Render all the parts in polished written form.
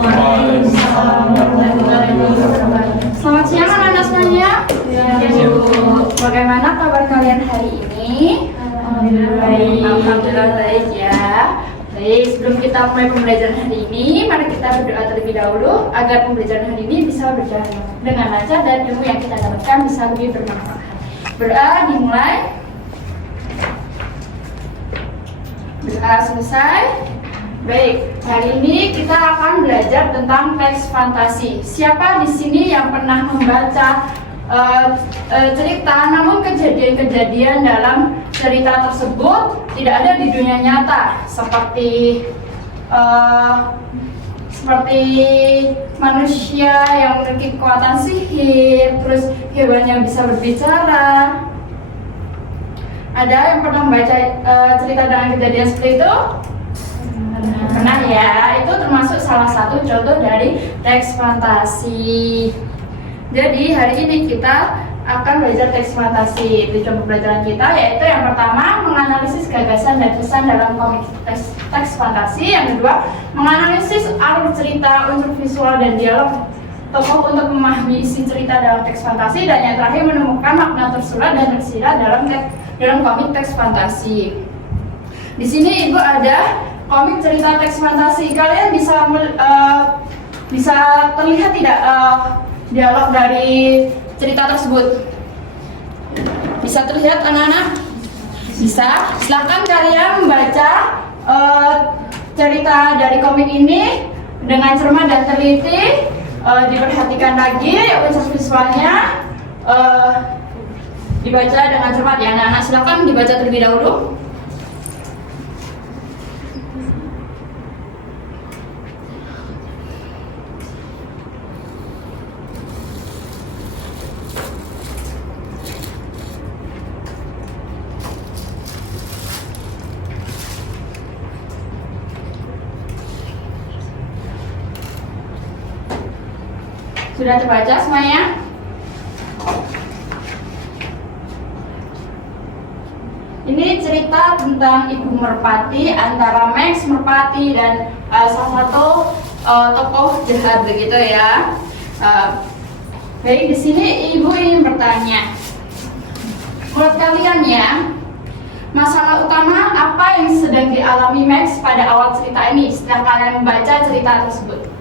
Waalaikumsalam warahmatullahi wabarakatuh. Selamat siang anak-anak semuanya. Bagaimana kabar kalian hari ini? Baik. Alhamdulillah baik ya. Baik, sebelum kita mulai pembelajaran hari ini, mari kita berdoa terlebih dahulu agar pembelajaran hari ini bisa berjalan dengan lancar dan ilmu yang kita dapatkan bisa lebih bermanfaat. Berdoa dimulai. Berdoa selesai. Baik, hari ini kita akan belajar tentang teks fantasi. Siapa di sini yang pernah membaca cerita, namun kejadian-kejadian dalam cerita tersebut tidak ada di dunia nyata, seperti manusia yang memiliki kekuatan sihir, terus hewan yang bisa berbicara. Ada yang pernah membaca cerita dengan kejadian seperti itu? Pernah ya, itu termasuk salah satu contoh dari teks fantasi. Jadi hari ini kita akan belajar teks fantasi. Tujuan pembelajaran kita yaitu yang pertama menganalisis gagasan dan pesan dalam komik teks fantasi. Yang kedua menganalisis alur cerita, unsur visual dan dialog tokoh untuk memahami isi cerita dalam teks fantasi. Dan yang terakhir menemukan makna tersurat dan tersirat dalam komik teks fantasi. Di sini ibu ada komik cerita teks fantasi. Kalian bisa terlihat tidak dialog dari cerita tersebut? Bisa terlihat anak-anak? Bisa. Silahkan kalian membaca cerita dari komik ini dengan cermat dan teliti. Diperhatikan lagi unsur visualnya, dibaca dengan cermat ya anak-anak. Silahkan dibaca terlebih dahulu. Sudah terbaca semuanya? Ini cerita tentang Ibu Merpati antara Max Merpati dan salah satu tokoh jahat begitu ya. Baik, di sini Ibu ingin bertanya, menurut kalian ya, masalah utama apa yang sedang dialami Max pada awal cerita ini setelah kalian membaca cerita tersebut?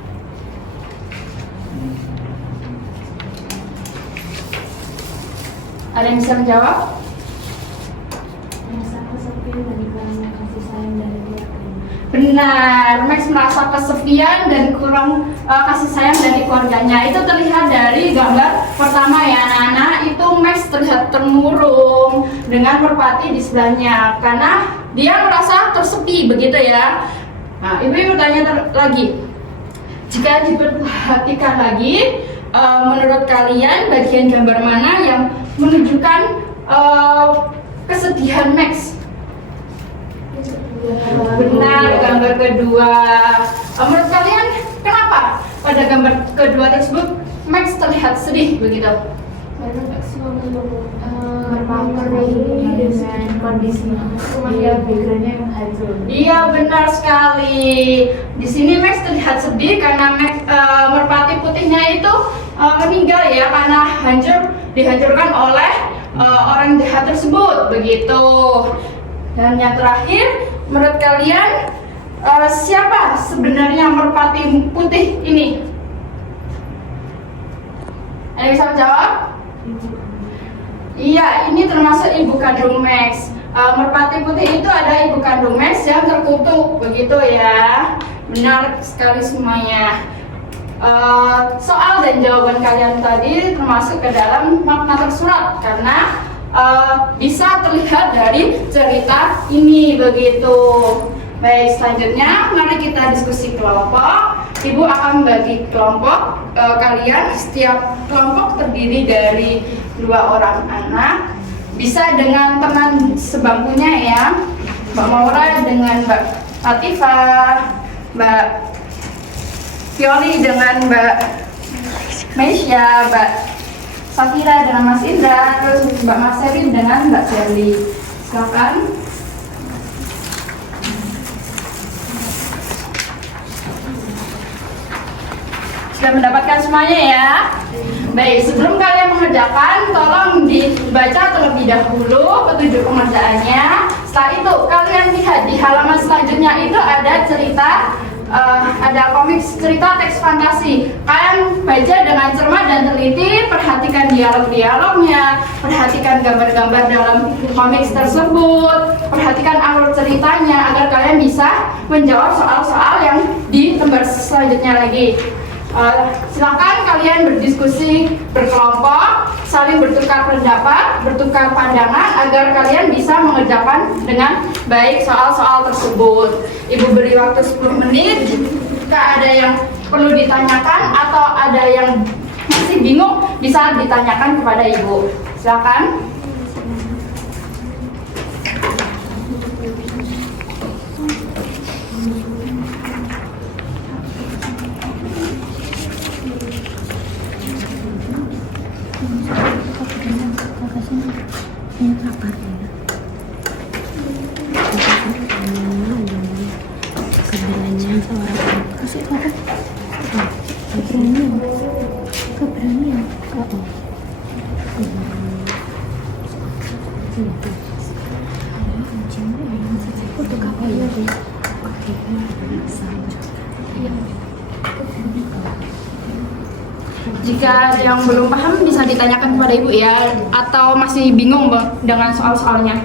Ada yang bisa menjawab? Merasa kesepian dan kurangnya kasih sayang dari keluarganya. Benar, Max merasa kesepian dan kurang kasih sayang dari keluarganya. Itu terlihat dari gambar pertama ya anak-anak. Itu Max terlihat termurung dengan Merpati di sebelahnya karena dia merasa tersepi begitu ya. Nah, ibu bertanya lagi. Jika diperhatikan lagi, menurut kalian bagian gambar mana yang menunjukkan kesedihan Max? Benar, gambar kedua. Menurut kalian kenapa pada gambar kedua tersebut Max terlihat sedih begitu? Karena ini dengan kondisi rumah yang backgroundnya yang hancur. Iya benar sekali. Di sini Max terlihat sedih karena Merpati putihnya itu meninggal ya karena dihancurkan oleh orang jahat tersebut begitu. Dan yang terakhir, menurut kalian siapa sebenarnya Merpati putih ini? Ada yang bisa menjawab? Iya, ini termasuk ibu kandung Max. Merpati putih itu ada ibu kandung Max yang terkutuk begitu ya. Benar sekali semuanya. Soal dan jawaban kalian tadi termasuk ke dalam makna tersurat karena bisa terlihat dari cerita ini begitu. Baik, selanjutnya mari kita diskusi kelompok. Ibu akan membagi kelompok kalian. Setiap kelompok terdiri dari 2 orang anak. Bisa dengan teman sebangkunya ya, Mbak Maura dengan Mbak Latifah, Mbak Fioli dengan Mbak Meisya, Mbak Safira dengan Mas Indra, terus Mbak Marcelin dengan Mbak Shelly. Silakan. Sudah mendapatkan semuanya ya? Baik, sebelum kalian mengerjakan, tolong dibaca terlebih dahulu petunjuk pengerjaannya. Setelah itu, kalian lihat di halaman selanjutnya itu ada cerita, ada komik cerita teks fantasi. Kalian baca dengan cermat dan teliti, perhatikan dialog-dialognya, perhatikan gambar-gambar dalam komik tersebut, perhatikan alur ceritanya agar kalian bisa menjawab soal-soal yang di lembar selanjutnya lagi. Silakan kalian berdiskusi berkelompok, saling bertukar pendapat, bertukar pandangan agar kalian bisa mengerjakan dengan baik soal-soal tersebut. Ibu beri waktu 10 menit. Jika ada yang perlu ditanyakan atau ada yang masih bingung, bisa ditanyakan kepada ibu. Silakan. Jika ada yang belum paham bisa ditanyakan kepada ibu ya, atau masih bingung dengan soal-soalnya.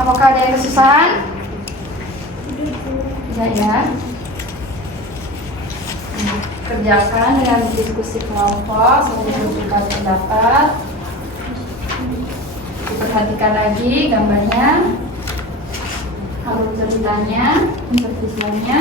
Apakah ada yang kesusahan? Tidak ya. Kerjakan dengan diskusi kelompok, saling bertukar pendapat. Diperhatikan lagi gambarnya, alur ceritanya, intervisiannya.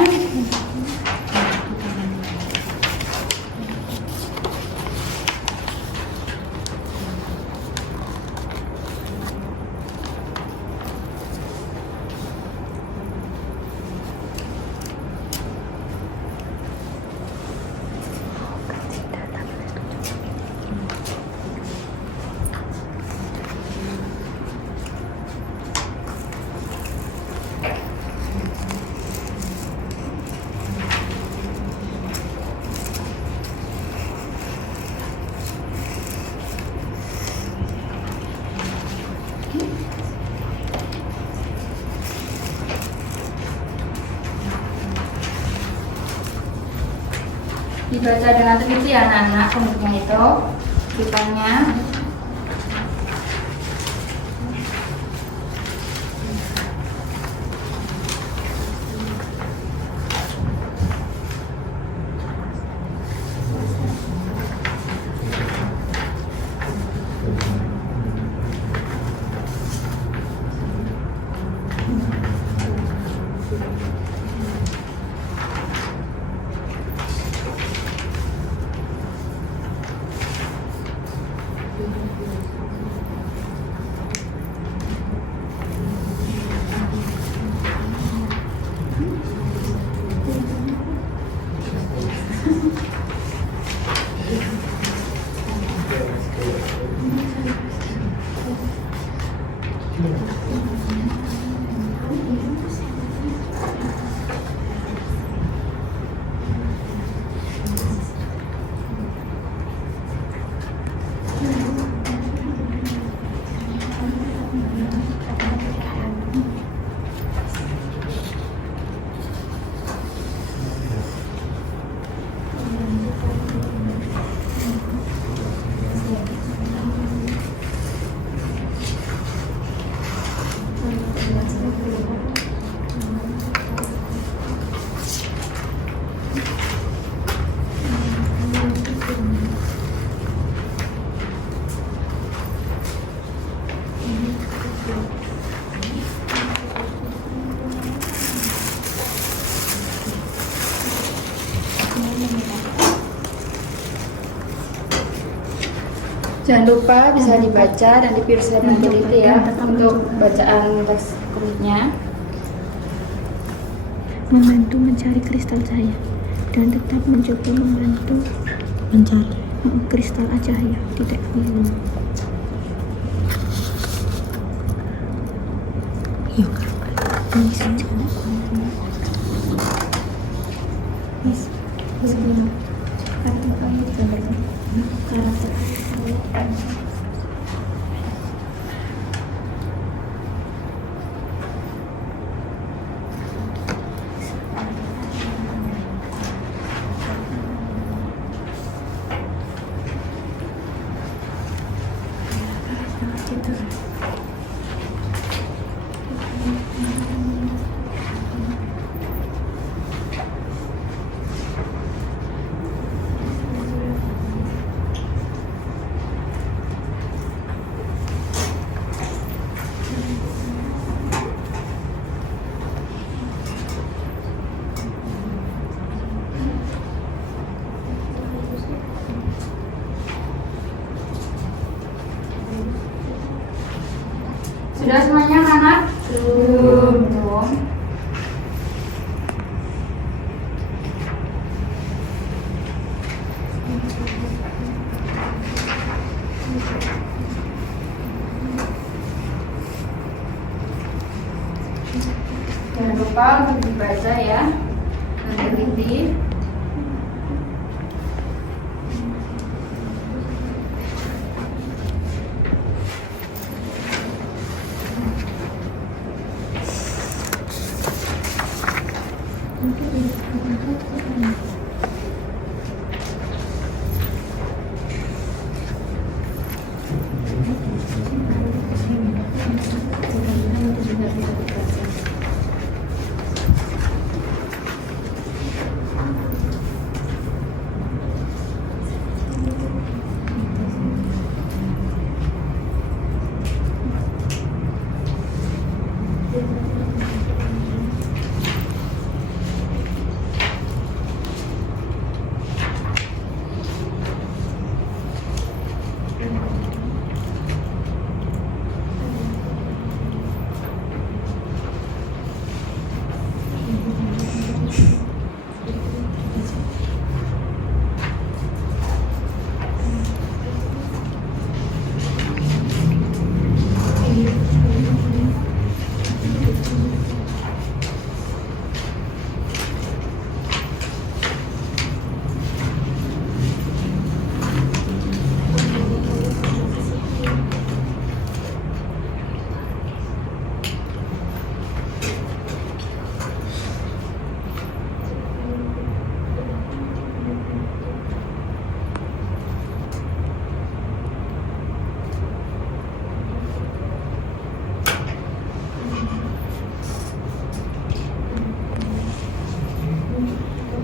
Dibaca dengan teliti ya anak-anak komiknya itu, ceritanya. Jangan lupa bisa dibaca dan diperiksa dengan teliti ya untuk bacaan teks komiknya. Membantu mencari kristal cahaya dan tetap mencoba membantu mencari. kristal cahaya. Tidak Yuk. ini saja. Sudah semuanya anak? Belum. Jangan lupa untuk dibaca ya dan teliti.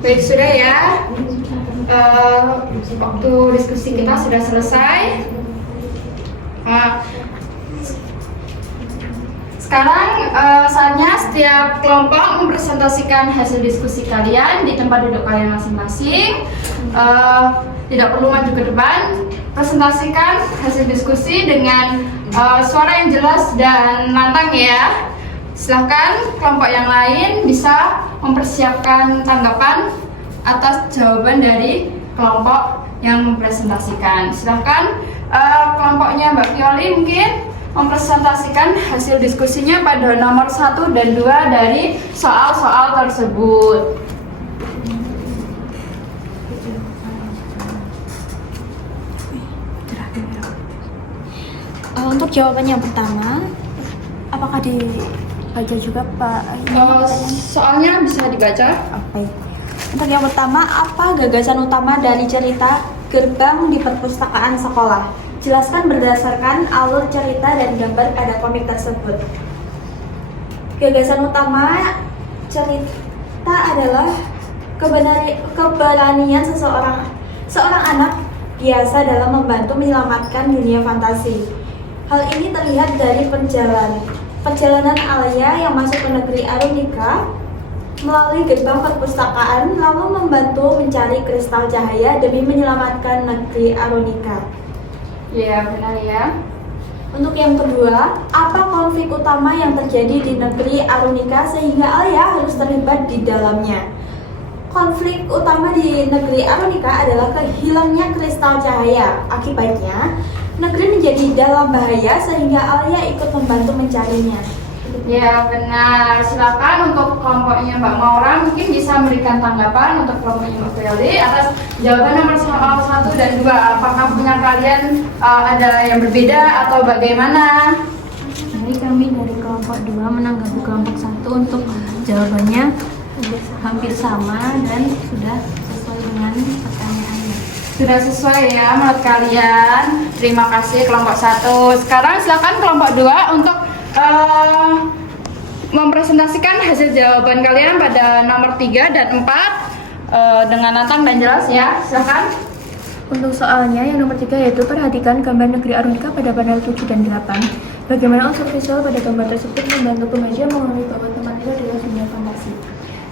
Baik, sudah ya. Waktu diskusi kita sudah selesai. Sekarang saatnya setiap kelompok mempresentasikan hasil diskusi kalian di tempat duduk kalian masing-masing. Tidak perlu maju ke depan. Presentasikan hasil diskusi dengan suara yang jelas dan lantang ya. Silahkan kelompok yang lain bisa mempersiapkan tanggapan atas jawaban dari kelompok yang mempresentasikan. Silahkan kelompoknya Mbak Violi mungkin mempresentasikan hasil diskusinya pada nomor 1 dan 2 dari soal-soal tersebut. Untuk jawaban yang pertama, apakah dibaca juga Pak? Soalnya bisa dibaca. Oke. Untuk yang pertama, apa gagasan utama dari cerita Gerbang di Perpustakaan Sekolah? Jelaskan berdasarkan alur cerita dan gambar pada komik tersebut. Gagasan utama cerita adalah keberanian seorang anak biasa dalam membantu menyelamatkan dunia fantasi. Hal ini terlihat dari perjalanan Alia yang masuk ke negeri Arunika melalui gerbang perpustakaan lalu membantu mencari kristal cahaya demi menyelamatkan negeri Arunika. Ya, benar ya. Untuk yang kedua, apa konflik utama yang terjadi di negeri Arunika sehingga Alia harus terlibat di dalamnya? Konflik utama di negeri Arunika adalah hilangnya kristal cahaya. Akibatnya, negeri menjadi dalam bahaya sehingga Alia ikut membantu mencarinya. Ya, benar. Silakan untuk kelompoknya Mbak Maura mungkin bisa memberikan tanggapan untuk kelompoknya Mbak Feli atas jawaban nomor 1 dan 2. Apakah punya kalian ada yang berbeda atau bagaimana? Jadi kami dari kelompok 2 menanggapi kelompok 1 untuk jawabannya hampir sama dan sudah sesuai dengan pertanyaannya. Sudah sesuai ya menurut kalian. Terima kasih kelompok 1. Sekarang silakan kelompok 2 untuk mempresentasikan hasil jawaban kalian pada nomor 3 dan 4 dengan lantang dan jelas ya. Silakan. Untuk soalnya yang nomor 3 yaitu perhatikan gambar negeri Arunika pada panel 7 dan 8. Bagaimana unsur visual pada gambar tersebut membantu pembaca mengenali bahwa tempat itu adalah dunia fantasi.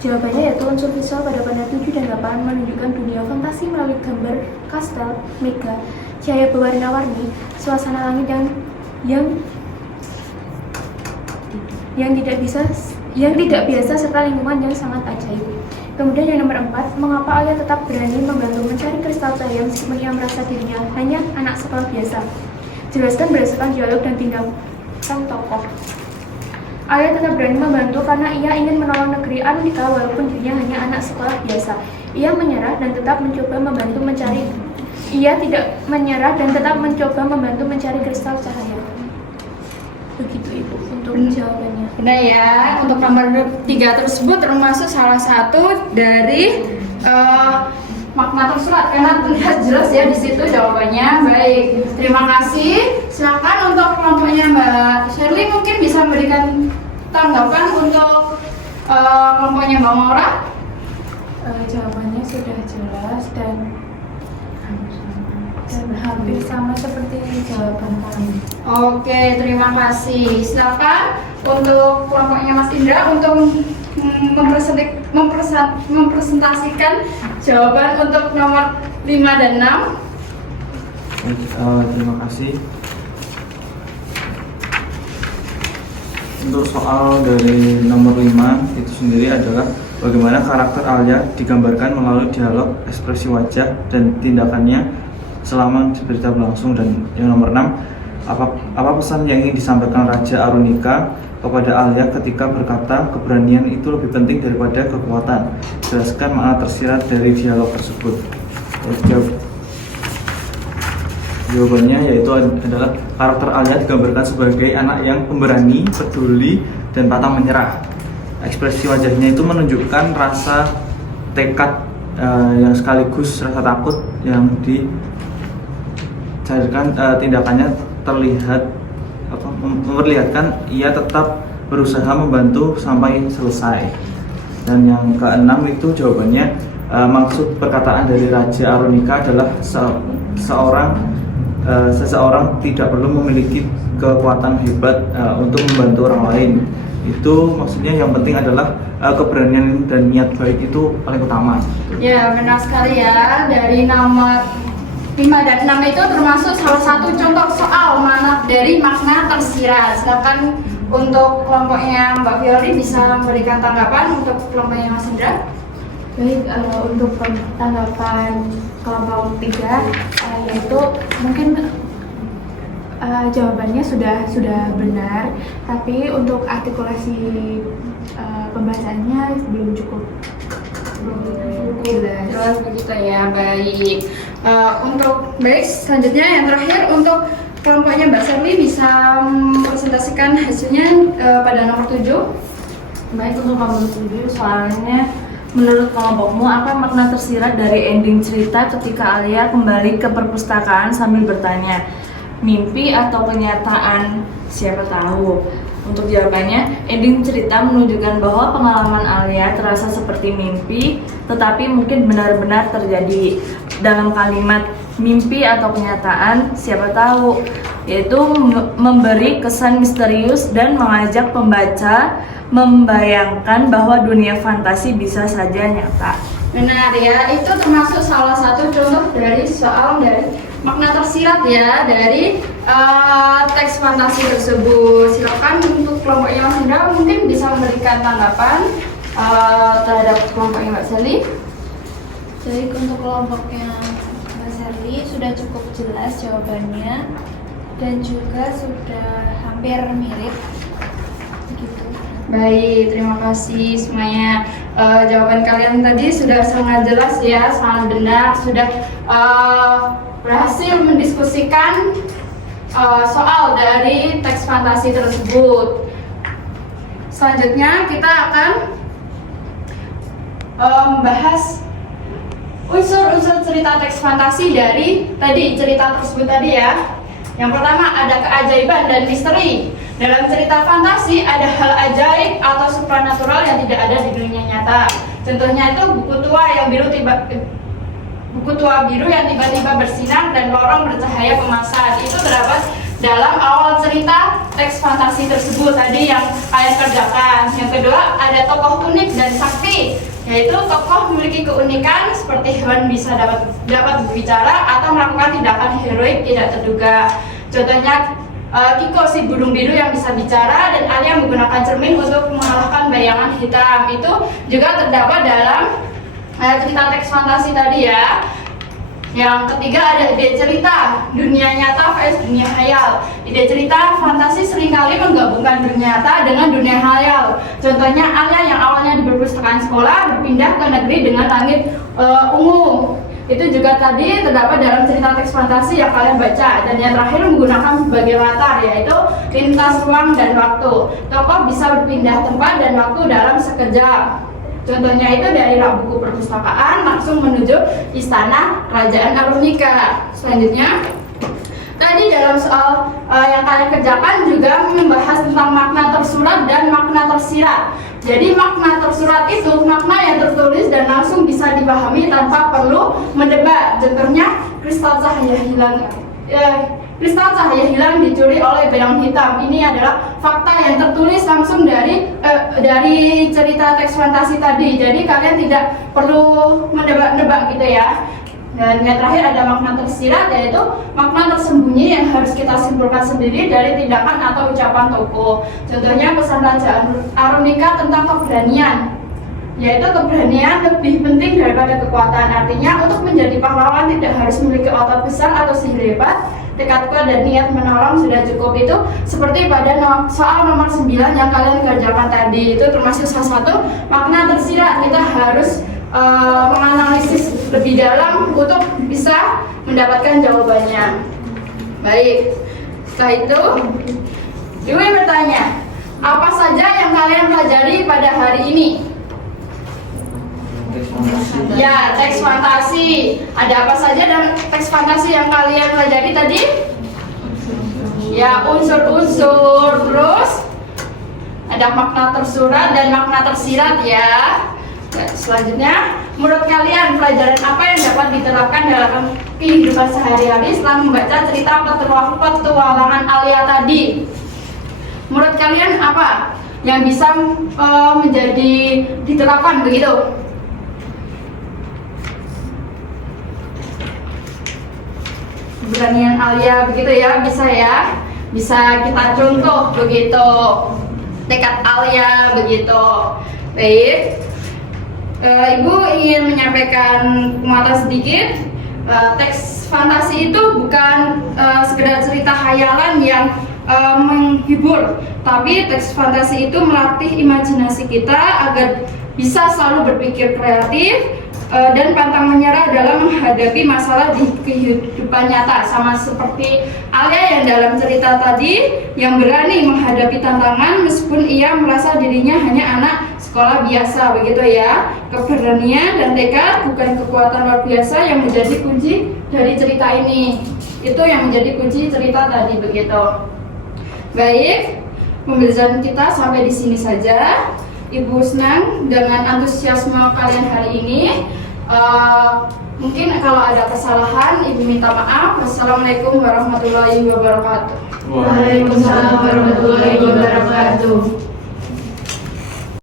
Jawabannya yaitu unsur visual pada panel 7 dan 8 menunjukkan dunia fantasi melalui gambar kastel, mega, cahaya berwarna-warni, suasana langit yang tidak biasa serta lingkungan yang sangat ajaib. Kemudian yang nomor 4, mengapa Alia tetap berani membantu mencari kristal cahaya meskipun ia merasa dirinya hanya anak sekolah biasa? Jelaskan berdasarkan dialog dan tindakan tokoh. Alia tetap berani membantu karena ia ingin menolong negeri Arunika walaupun dirinya hanya anak sekolah biasa. Ia menyerah dan tetap mencoba membantu mencari. Ia tidak menyerah dan tetap mencoba membantu mencari kristal cahaya. Begitu Ibu untuk jawabannya. Benar ya, untuk nomor 3 tersebut termasuk salah satu dari makna tersurat karena terlihat jelas ya di situ jawabannya. Baik, terima kasih. Silakan untuk kelompoknya Mbak Shirley mungkin bisa memberikan tanggapan untuk kelompoknya Mbak Maura. Jawabannya sudah jelas dan hampir sama seperti jawaban kami. Oke, terima kasih. Silakan untuk kelompoknya Mas Indra untuk mempresentasikan jawaban untuk nomor 5 dan 6. Terima kasih. Untuk soal dari nomor 5 itu sendiri adalah bagaimana karakter Alia digambarkan melalui dialog, ekspresi wajah, dan tindakannya selama cerita berlangsung. Dan yang nomor 6, apa pesan yang ingin disampaikan Raja Arunika kepada Alia ketika berkata keberanian itu lebih penting daripada kekuatan? Jelaskan makna tersirat dari dialog tersebut. Jawabannya yaitu adalah karakter Alia digambarkan sebagai anak yang pemberani, peduli, dan pantang menyerah. Ekspresi wajahnya itu menunjukkan rasa tekad yang sekaligus rasa takut yang dicarikan. Tindakannya memperlihatkan ia tetap berusaha membantu sampai selesai. Dan yang keenam itu jawabannya maksud perkataan dari Raja Arunika adalah seseorang tidak perlu memiliki kekuatan hebat untuk membantu orang lain. Itu maksudnya yang penting adalah keberanian dan niat baik itu paling utama. Ya, benar sekali ya. Dari nomor 5 dan 6 itu termasuk salah satu contoh soal dari makna tersirat. Silakan untuk kelompoknya Mbak Fiori bisa memberikan tanggapan untuk kelompoknya Mas Indra. Baik, untuk tanggapan kelompok 3 yaitu mungkin Jawabannya sudah benar, tapi untuk artikulasi pembahasannya belum cukup. Jelas begitu ya, baik. Baik, selanjutnya yang terakhir untuk kelompoknya Mbak Sherly bisa mempresentasikan hasilnya pada nomor 7. Baik, untuk nomor 7 soalnya, menurut kelompokmu apa makna tersirat dari ending cerita ketika Alia kembali ke perpustakaan sambil bertanya, mimpi atau kenyataan? Siapa tahu. Untuk jawabannya, ending cerita menunjukkan bahwa pengalaman Alia terasa seperti mimpi, tetapi mungkin benar-benar terjadi. Dalam kalimat mimpi atau kenyataan, siapa tahu, yaitu memberi kesan misterius dan mengajak pembaca membayangkan bahwa dunia fantasi bisa saja nyata. Benar ya, itu termasuk salah satu contoh dari soal dari makna tersirat ya dari teks fantasi tersebut. Silakan untuk kelompok yang sudah mungkin bisa memberikan tanggapan terhadap kelompoknya Mbak Sherly. Jadi untuk kelompoknya Mbak Sherly sudah cukup jelas jawabannya dan juga sudah hampir mirip begitu. Baik, terima kasih semuanya. Jawaban kalian tadi sudah sangat jelas ya, sangat benar, sudah berhasil mendiskusikan soal dari teks fantasi tersebut. Selanjutnya kita akan membahas unsur-unsur cerita teks fantasi dari cerita tersebut tadi ya. Yang pertama ada keajaiban dan misteri. Dalam cerita fantasi ada hal ajaib atau supranatural yang tidak ada di dunia nyata. Contohnya itu buku tua biru yang tiba-tiba bersinar dan lorong bercahaya kemasan. Itu terdapat dalam awal cerita teks fantasi tersebut tadi yang kalian kerjakan. Yang kedua ada tokoh unik dan sakti, yaitu tokoh memiliki keunikan seperti hewan bisa dapat berbicara atau melakukan tindakan heroik tidak terduga. Contohnya Kiko si burung biru yang bisa bicara dan Alia menggunakan cermin untuk mengalahkan bayangan hitam. Itu juga terdapat dalam cerita teks fantasi tadi ya. Yang ketiga ada ide cerita, dunia nyata vs dunia khayal. Ide cerita fantasi seringkali menggabungkan dunia nyata dengan dunia khayal. Contohnya Alia yang awalnya di perpustakaan sekolah berpindah ke negeri dengan langit ungu. Itu juga tadi terdapat dalam cerita teks fantasi yang kalian baca. Dan yang terakhir menggunakan sebagai latar, yaitu lintas ruang dan waktu. Tokoh bisa berpindah tempat dan waktu dalam sekejap. Contohnya itu dari rak buku perpustakaan langsung menuju istana kerajaan Arunika. Selanjutnya tadi dalam soal yang kalian kerjakan juga membahas tentang makna tersurat dan makna tersirat. Jadi makna tersurat itu makna yang tertulis dan langsung bisa dipahami tanpa perlu mendebat. Contohnya kristal cahaya hilang dicuri oleh bayang hitam. Ini adalah fakta yang tertulis langsung dari cerita teks fantasi tadi. Jadi kalian tidak perlu mendebat gitu ya. Dan yang terakhir ada makna tersirat, yaitu makna tersembunyi yang harus kita simpulkan sendiri dari tindakan atau ucapan tokoh. Contohnya pesan Raja Arunika tentang keberanian, yaitu keberanian lebih penting daripada kekuatan. Artinya untuk menjadi pahlawan tidak harus memiliki otot besar atau sihir hebat, tekad kuat dan niat menolong sudah cukup. Itu seperti pada soal nomor 9 yang kalian kerjakan tadi. Itu termasuk salah satu makna tersirat. Kita harus menganalisis lebih dalam untuk bisa mendapatkan jawabannya. Baik, setelah itu Dewi bertanya, apa saja yang kalian pelajari pada hari ini? Ya, teks fantasi. Ada apa saja dalam teks fantasi yang kalian pelajari tadi? Ya, unsur-unsur. Terus ada makna tersurat dan makna tersirat ya. Selanjutnya, menurut kalian pelajaran apa yang dapat diterapkan dalam kehidupan sehari-hari setelah membaca cerita petualangan Alia tadi? Menurut kalian apa yang bisa menjadi diterapkan begitu? Keberanian Alia begitu ya, bisa kita contoh begitu. Tekad Alia begitu. Baik. Ibu ingin menyampaikan penguatan sedikit. Teks fantasi itu bukan sekedar cerita khayalan yang menghibur, tapi teks fantasi itu melatih imajinasi kita agar bisa selalu berpikir kreatif dan pantang menyerah dalam menghadapi masalah di kehidupan nyata, sama seperti Alia yang dalam cerita tadi yang berani menghadapi tantangan meskipun ia merasa dirinya hanya anak sekolah biasa, begitu ya. Keberanian dan tekad bukan kekuatan luar biasa yang menjadi kunci dari cerita ini. Itu yang menjadi kunci cerita tadi, begitu. Baik, pembelajaran kita sampai di sini saja. Ibu senang dengan antusiasme kalian hari ini. Mungkin kalau ada kesalahan, Ibu minta maaf. Wassalamualaikum warahmatullahi wabarakatuh. Waalaikumsalam warahmatullahi wabarakatuh.